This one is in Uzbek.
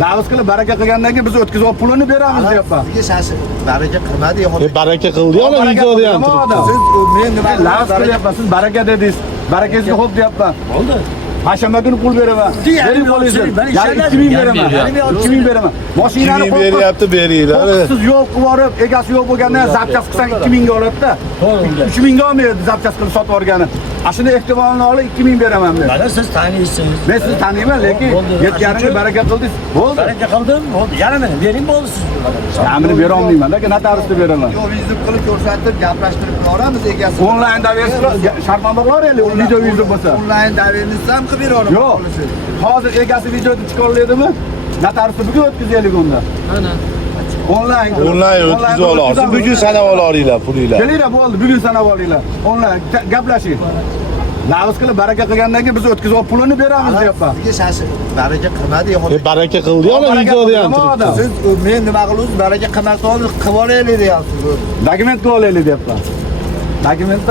Lavuz qilib baraka qilgandan keyin biz o'tkazib olib pulini beramiz deyapman. Sizga shashib baraka qilmadi yo'q. Baraka qildi ona videoda ham turibdi. Siz men nima Lavuz qilyapman, siz baraka dedingiz. Barakangizga xo'p deyapman. Bo'ldi. Payshanba kuni pul beraman. Berib qo'yinglar. Yani 2000 beraman. 2000 beraman. Mashinani Kimin beryapti beringlar. siz yo'q qilib borib, egasi yo'q bo'lganda zapchas qilsang 2000 ga oladi-da. 3000 ga olmaydi zapchas qilib sotib olgani. Ashuni ehtimolini olib 2000 beraman men. Mana siz taniysiz. Men sizni taniyman, lekin 7,5 baraka qildingiz. Bo'ldi. Baraka qildim. Bo'ldi. Yana meni bering bo'ldi siz. Yamini bera olmayman, lekin notarisni beraman. yo'q vizit qilib ko'rsatib gaplashtirib boramiz egasi. Onlayn daversiz shartnoma bog'laylik, video vizit bo'lsa. Onlayn daverni ham qilib beraman. Yo'q. Hozir egasi videoni chiqariladimi? Notarisni bugun o'tkazaylik unda. Mana. Onlayn O'tkazib olasiz. Bugun sanab olinglar pulinglar. Kelinglar bo'ldi, bugun sanab olinglar. Onlayn gaplashing. Lavuz qilib baraka qilgandan keyin biz o'tkazib olib pulini beramiz deyapman. Sizga shashib baraka qilmadi yo'q. Baraka qildi ona videoda ham turibdi. Siz men nima qilasiz baraka qilmasa qilib olaylik deyapsiz. Dokument qilib olaylik deyapman. Dokumentda